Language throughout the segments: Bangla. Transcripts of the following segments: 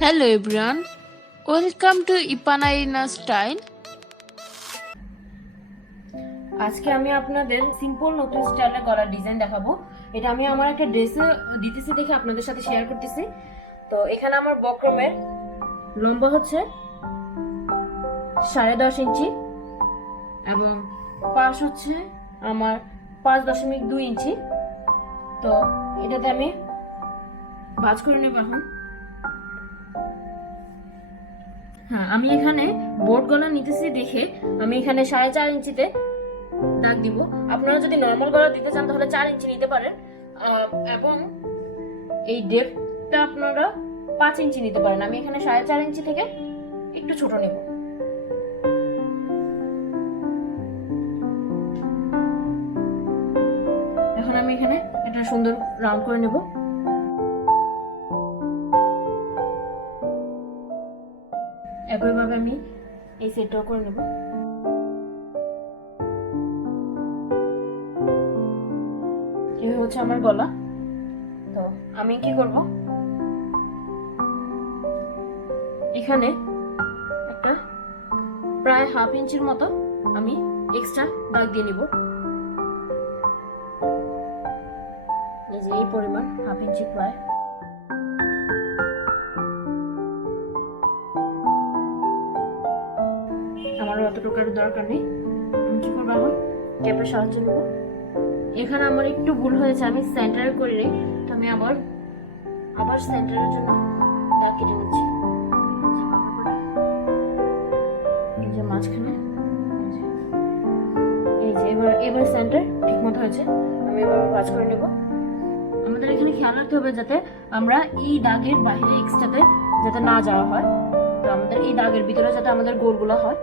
Hello everyone, welcome to Epana-Erina Style. আজকে আমি আপনাদের সিম্পল নতুন স্টাইলে গলার ডিজাইন দেখাবো। এটা আমি আমার একটা ড্রেসে দিতেছি দেখে আপনাদের সাথে শেয়ার করতেছি। তো এখানে আমার বক্রমের লম্বা হচ্ছে 10.5 ইঞ্চি এবং পাশ হচ্ছে আমার 5.2 ইঞ্চি। তো এটাতে আমি ভাঁজ করে নেব এখন। হ্যাঁ, আমি এখানে বোর্ড গলা নিতেছি দেখে আমি এখানে 4.5 ইঞ্চিতে দাগ দিব। আপনারা যদি নর্মাল গলা দিতে চান তাহলে 4 ইঞ্চি নিতে পারেন এবং এই ডেপটা আপনারা 5 ইঞ্চি নিতে পারেন। আমি এখানে 4.5 ইঞ্চি থেকে একটু ছোট নেব। এখন আমি এখানে একটা সুন্দর রাউন্ড করে নেব। একইভাবে আমি এই সেটটাও করে নেব। এই হচ্ছে আমার গলা। তো আমি কি করব, এখানে একটা প্রায় 1/2 ইঞ্চির মতো আমি এক্সট্রা দাগ দিয়ে নিব। এই যে এই পরিমাণ 1/2 ইঞ্চি প্রায়। আমার অতটুকু আর দরকার নেই। আমি কি করবো এখন, ট্যাপের সাহায্য নেব। এখানে আমার একটু ভুল হয়েছে, আমি সেন্টারে করি নি। তো আমি আবার সেন্টারের জন্য দাগ কেটে নিচ্ছি। এই যে মাঝখানে, এই যে এবার সেন্টার ঠিক মতো হয়েছে। আমি এবার ভাঁজ করে নেব। আমাদের এখানে খেয়াল রাখতে হবে যাতে আমরা এই দাগের বাইরে এক্সট্রাতে যাতে না যাওয়া হয়। তো আমাদের এই দাগের ভিতরে যাতে আমাদের গোলগুলো হয়।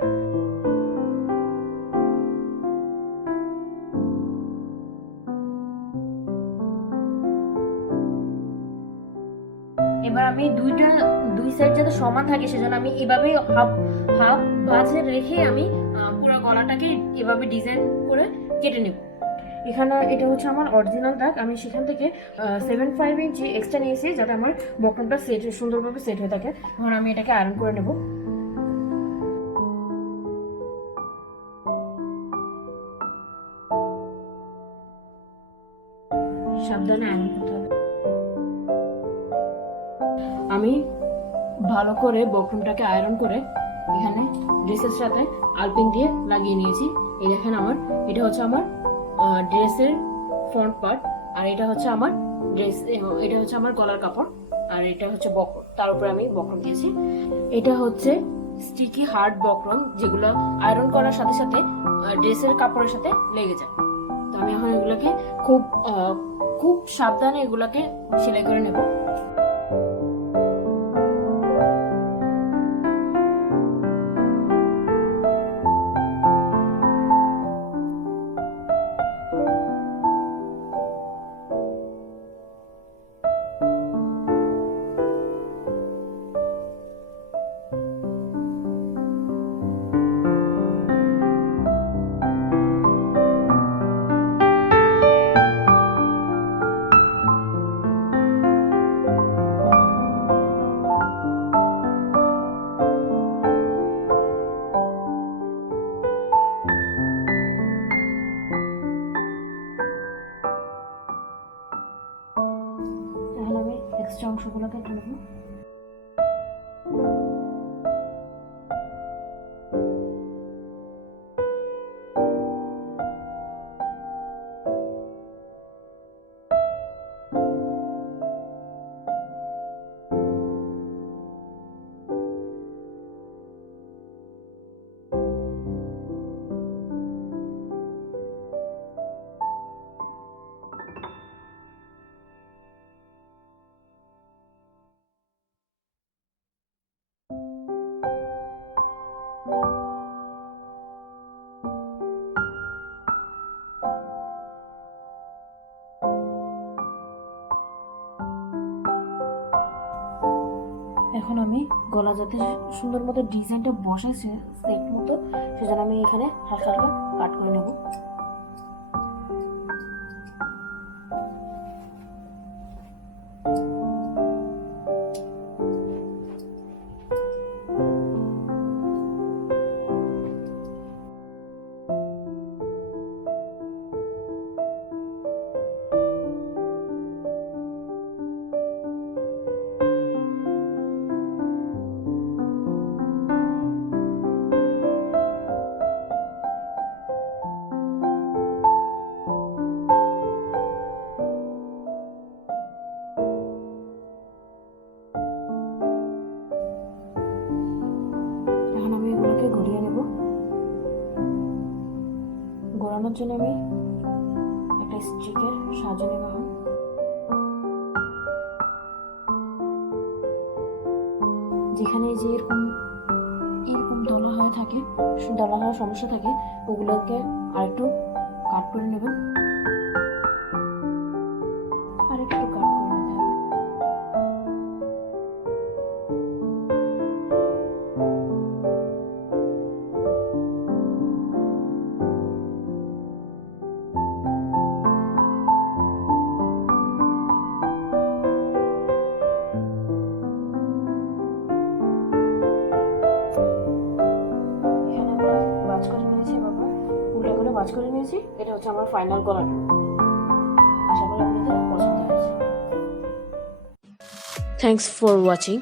এবার আমি দুই সাইড যাতে সমান থাকে সেজন্য আমি এভাবে হাফ হাফ ভাঁজে রেখে আমি পুরো গলাটাকে এভাবে ডিজাইন করে কেটে নেব। এখানে এটা হচ্ছে আমার অরিজিনাল দাগ। আমি সেখান থেকে 7.5 ইঞ্চি এক্সট্রা নিয়েছি যাতে আমার বক্রমটা সুন্দরভাবে সেট হয়ে থাকে। এখন আমি এটাকে আয়রন করে নেব। সাবধানে আয়রন করতে হবে। আমি ভালো করে বক্রমটাকে আয়রন করে এখানে ড্রেসের সাথে আলপিন দিয়ে লাগিয়ে নিয়েছি। এই দেখেন আমার এটা হচ্ছে আমার ড্রেসের ফ্রন্ট পার্ট, আর এটা হচ্ছে আমার এটা হচ্ছে আমার গলার কাপড়, আর এটা হচ্ছে বক্রম। তার উপরে আমি বক্রম দিয়েছি। এটা হচ্ছে স্টিকি হার্ড বক্রম, যেগুলো আয়রন করার সাথে সাথে ড্রেসের কাপড়ের সাথে লেগে যায়। তো আমি এখন এগুলোকে খুব সাবধানে এগুলাকে সেলাই করে নেব। তাহলে আমি এক্সট্রা অংশগুলোকে কেটে নেব। এখন আমি গলা যাতে সুন্দর মতো ডিজাইনটা বসেছে সেট মতো, সেজন্য আমি এখানে হালকা হালকা কাট করে নেব। লাগানোর জন্য আমি একটা স্টিকের সাহায্য নেব। যেখানে যে এরকম এরকম দলা হয়ে থাকে, দলা হওয়ার সমস্যা থাকে, ওগুলোকে আরেকটু কাট করে নেবেন, আরেকটু কাট করে নিতে হবে। ভাঁজ করে নিয়েছি। এটা হচ্ছে আমার ফাইনাল গলার। আশা করি আপনাদের পছন্দ হয়েছে। Thanks for watching.